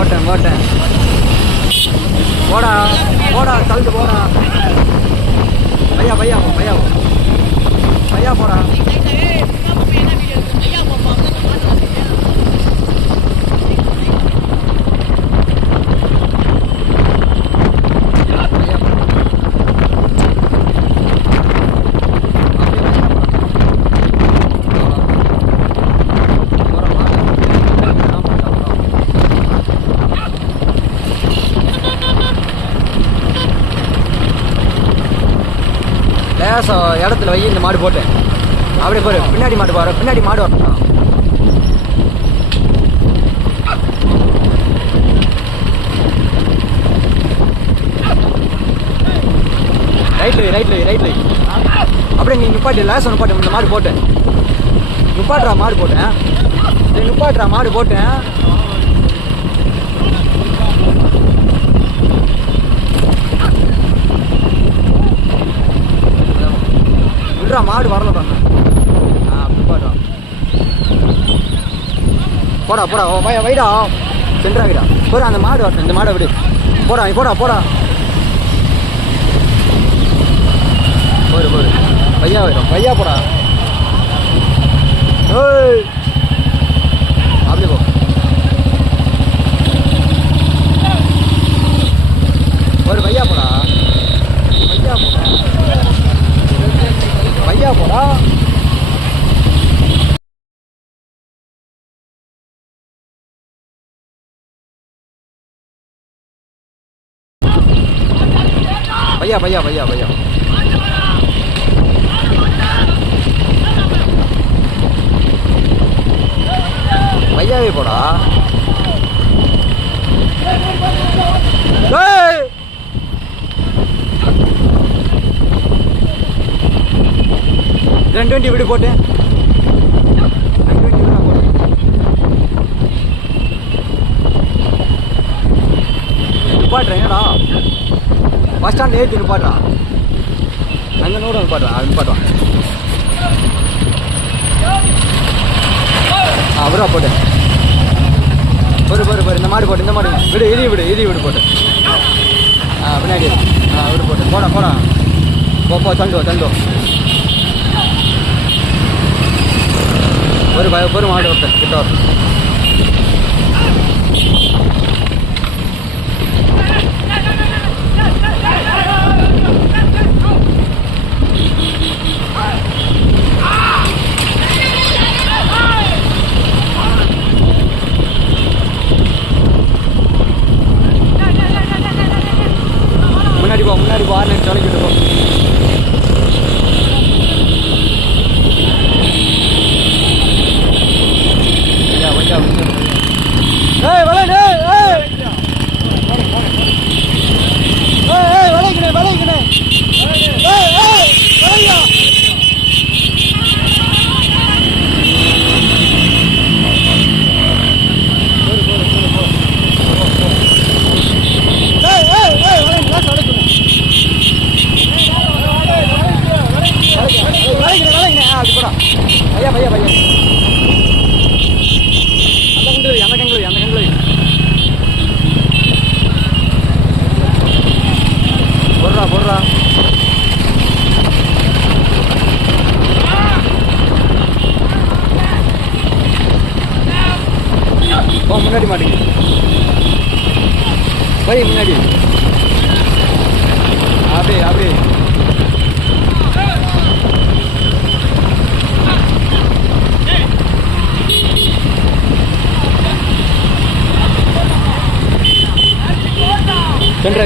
போடா போடா போட்டேன் போட்டேன் போடா போடா தள்ளிட்டு போடா. பையா பையா பையா. பையா போடா. லேசம் இடத்துல வை இந்த மாடு போட்டு. அப்படியே பாரு பின்னாடி மாடு பாரு பின்னாடி மாடு வரணும் ரைட்ல ரைட்ல ரைட்ல அப்படியே நீ நிப்பாட்டி லேசம் நிப்பாட்டி இந்த மாடு போட்டேன் நிப்பாட்டுறா மாடு போட்டேன் நிப்பாட்டுறா மாடு போட்டேன் விட்றா மாடு வரல பாருங்க. ஆ நிப்பாட்டுறா போடா போடா ஓ, வைடா. சென்றா வைடா. போடா அந்த மாடு வரட்டும் இந்த மாடை விடு. போடா போடா போடா. போடு போடு பையா வைடும் பையா போடா. ஏய். அப்படி போ. ஒரு பையா போடா பையா போடா பையா போடா பையா பையா பையா பையா பையாவே போடா ஏய்! ரெண்டு வண்டி விடு போட்டு ரெண்டு வண்டி விடு நான் போட்டேன். நிப்பாட்டுறேன் என்னடா? பஸ் ஸ்டாண்ட் ஏற்றி நிப்பாட்டுறா? அங்கே நோட நிப்பாட்டுறா நிப்பாட்டுவான் ஆ அவரா போட்டு ஒரு பொறு பொறு இந்த மாடு போட்டு இந்த மாடு. விடு இதி விடு இதி விடு போட்டு. ஆ பின்னாடி ஆ விடு போட்டு. போடா போடா. போ போ தண்டுவோம் தண்டு ஒரு பய பொறு மாடு Thank you.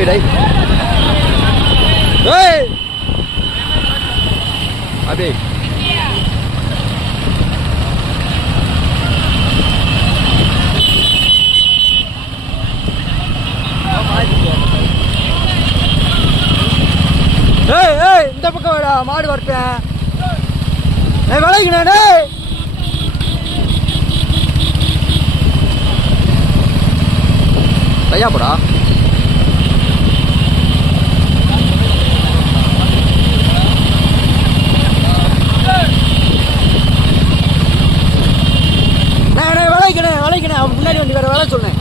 சென்ற விடை ஏய்! அப்படியே ஏய் ஏய் இந்த பக்கம் வாடா மாடு வரட்டேன் ஏய் விளையிங்கண்ணே டேய். போடா. முன்னாடி வந்து வேறு வேலை சொன்னேன்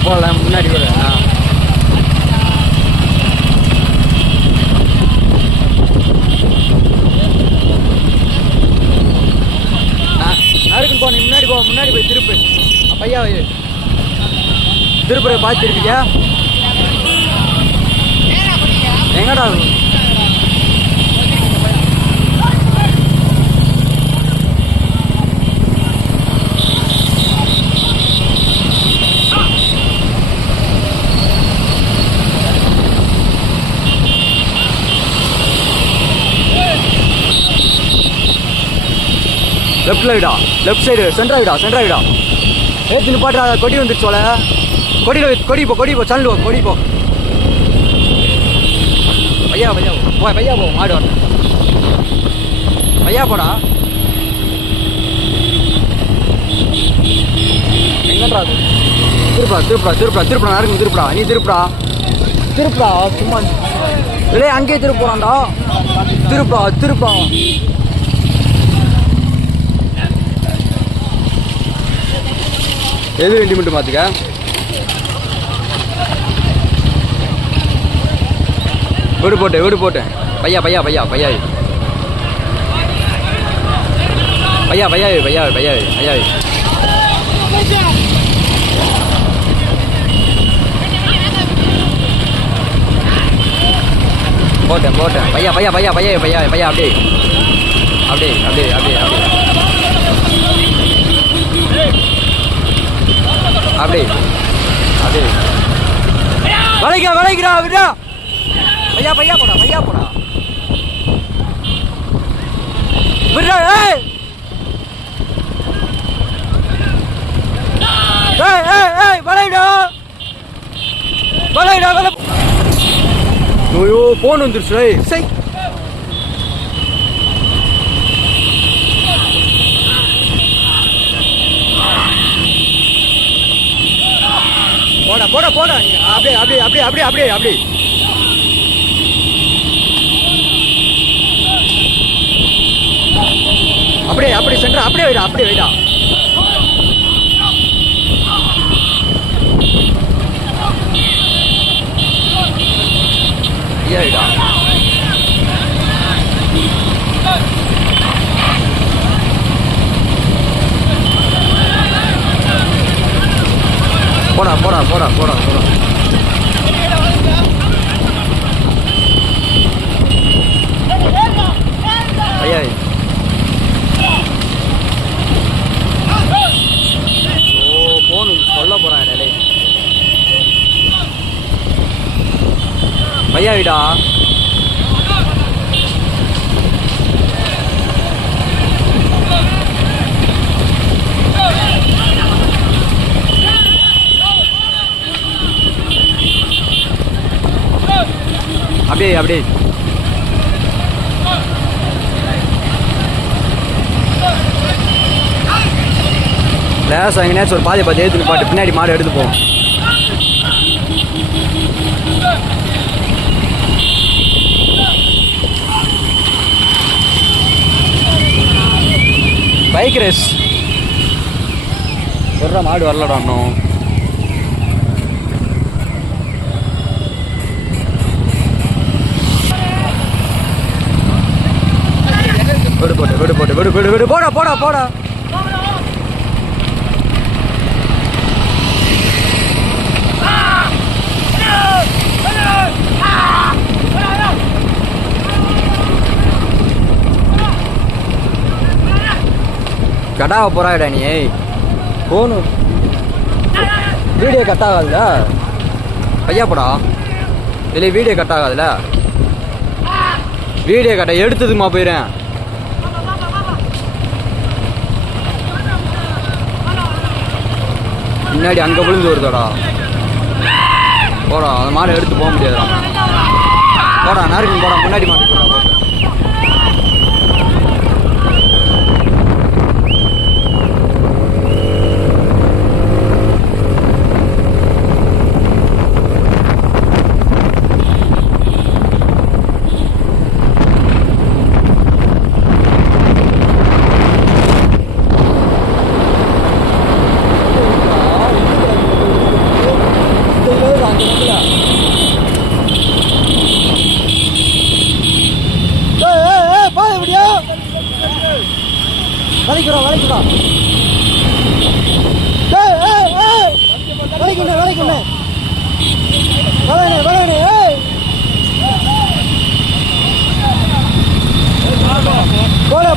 போகல முன்னாடி கூட நறுக்குன்னு போன முன்னாடி போ முன்னாடி போய் திருப்பு. பையா திருப்புற பார்த்துருப்பியா எங்கடா இருக்கும் லெஃப்ட்ல விடா லெஃப்ட் சைடு சென்டரா விடா சென்டரா விடா ஏத்தி நிப்பாட்டா கொடி வந்துருச்சு போல. கொடியில கொடி போ கொடி போ சல்லு கொடி போ. பையா பையா போ. பையா போ மாடு வரணும். பையா போடா. எங்கன்றா அது? திருப்பா திருப்பா திருப்பா திருப்பா யாருக்கும் திருப்பா நீ திருப்பா திருப்பா சும்மா இல்லை அங்கேயே திருப்போறான்டா. திருப்பா திருப்பா எது ரெண்டு மட்டும் பார்த்துக்க வீடு போட்டு வீடு போட்டு பையா பையா பையா பையா பையா பையா பையா பையா பையா போட்டேன் போட்டேன் பையா பையா பையா பையா பையா பையா அப்படியே அப்படியே அப்படியே அப்படியே அப்படியே அப்படி அப்படி வளைக்கிறா வளைக்கிறா விடா பையா பையா போடா பையா போடா. விடுறா ஏய். ஏய் ஏய் ஏய் வளைடா. வளைடா வளை ஐயோ போன் வந்துருச்சு சை. போட போட. அப்படியே அப்படியே அப்படியே அப்படியே அப்படியே அப்படியே. அப்படியே அப்படி சென்டர் அப்படியே வைடா அப்படியே வைடா. ஏடா போடா போடா போடா போடா போடா. ஐயா ஓ போன் சொல்ல போறான் டேய். பையா அப்படியே அப்படியே. லேசாக எங்கேயாச்சும் ஒரு பாதி பாதி ஏற்றுன்னு பாட்டு பின்னாடி மாடு எடுத்து போவோம். Bike race. ஒரு மாடு வரலடா இன்னும். போட்டு விடு போட்டு விடு விடு விடு. போடா போடா போடா. கடாவை போறாடா நீ போனு. வீடியோ கட் ஆகாதுல ஐயா படா. இல்லை வீடியோ கட் ஆகாதுல வீடியோ கட்ட எடுத்ததுமா போயிடுறேன் பின்னாடி அங்கே விழுந்து வருதோடா. போடா அந்த மாடை எடுத்து போக முடியாதுடா. போடா நறுக்கு போடா முன்னாடி மாட்டு போடா போட்டு.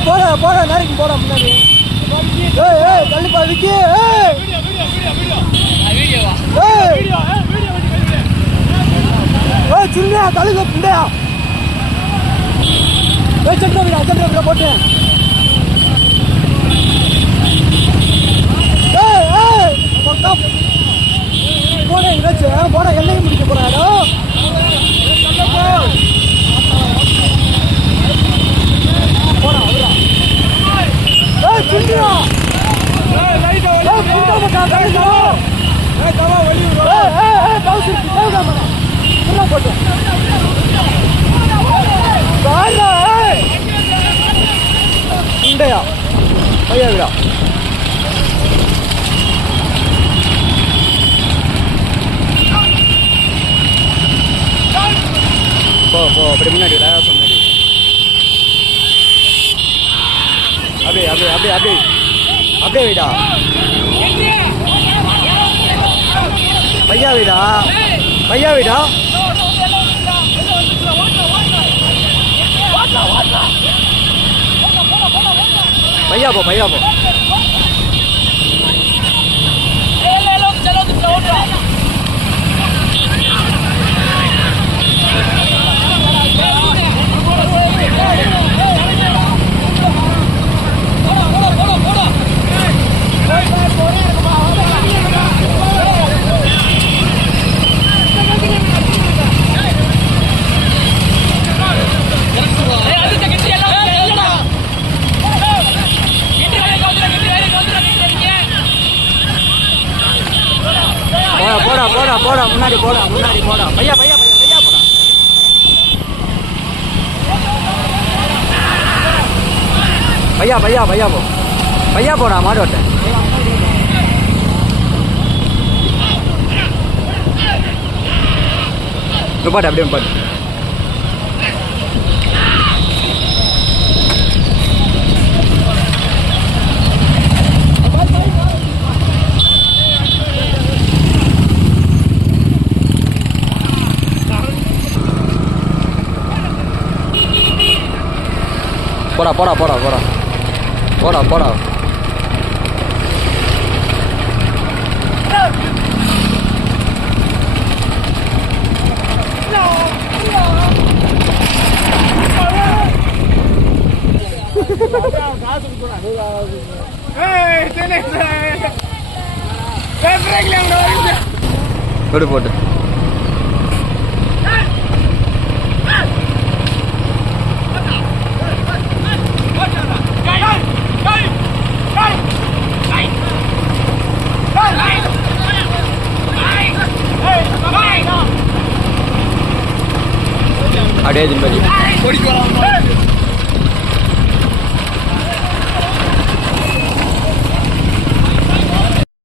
போடா போடா நேரைக்கு போடா முன்னாடி. ஏய் ஏய் தள்ளிப்பா விக்கி ஏய். ஏய். ஏய் சின்ன தள்ளுங்க புண்டையா ஏய் சட்டை விடா சட்டை போட்டு. ஏய் ஏய் பக்கா போடா எங்கேயாச்சும் போடா எல்லையும் முடிக்க போறாடா போடா விடா ஏய் சின்னியா ஏய் புண்டை மக்கா தள்ளுங்க ஏய் ஏய் ஏய் கவுசி கேவுடா மடா புண்டை போட்டு வாடா ஏய் புண்டையா ஐயா விடா போ போ அப்படி முன்னாடி விடா முன்னாடி அப்படியே அப்படியே அப்படியே அப்படியே அப்படியே வைடா பையா விடா பையா விடா பையா போ பையா போ Yeah போடா போடா போடா முன்னாடி போடா முன்னாடி போடா பையா பையா பையா பையா போடா பையா பையா பையா போ. பையா போடா மாடு ஓட்ட பாட்டு அப்படியே பாட்டு போடா போடா போடா போடா. போடா போடா. விடு போட்டு. அப்படியே திம்பதி